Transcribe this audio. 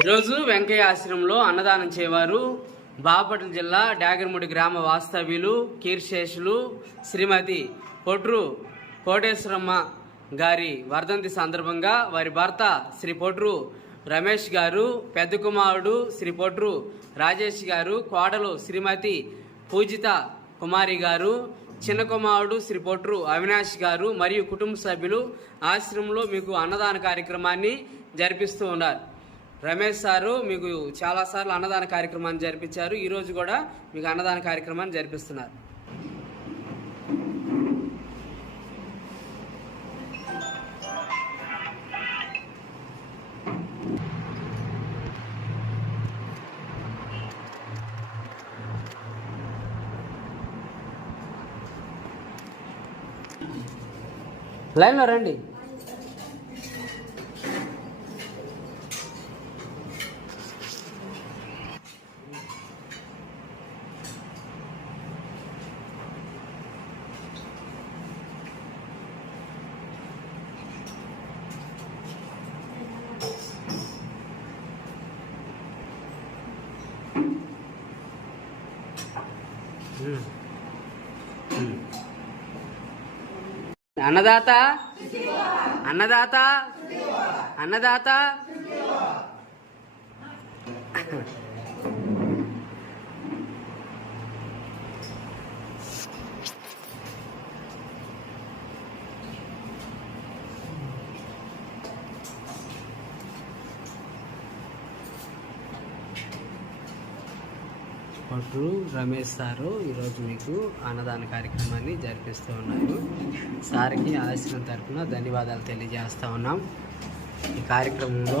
ఈరోజు వెంకయ్య ఆశ్రమంలో అన్నదానం చేయవారు బాపట్ల జిల్లా డాగర్ముడి గ్రామ వాస్తవ్యులు కీర్శేషులు శ్రీమతి పొట్రు కోటేశ్వరమ్మ గారి వర్ధంతి సందర్భంగా వారి భర్త శ్రీ పొట్రు రమేష్ గారు, పెద్ద కుమారుడు శ్రీ పొట్రు రాజేష్ గారు, కోడలు శ్రీమతి పూజిత కుమారి గారు, చిన్న కుమారుడు శ్రీ పొట్రు అవినాష్ గారు మరియు కుటుంబ సభ్యులు ఆశ్రమంలో మీకు అన్నదాన కార్యక్రమాన్ని జరిపిస్తూ ఉన్నారు. రమేష్ సారు మీకు చాలాసార్లు అన్నదాన కార్యక్రమాన్ని జరిపించారు. ఈరోజు కూడా మీకు అన్నదాన కార్యక్రమాన్ని జరిపిస్తున్నారు. లైన్లో రండి. అన్నదాత అన్నదాత అన్నదాత పొట్రు రమేష్ సారు ఈరోజు మీకు అన్నదాన కార్యక్రమాన్ని జరిపిస్తూ ఉన్నారు. సార్కి ఆశ్రమం తరఫున ధన్యవాదాలు తెలియజేస్తూ ఉన్నాం. ఈ కార్యక్రమంలో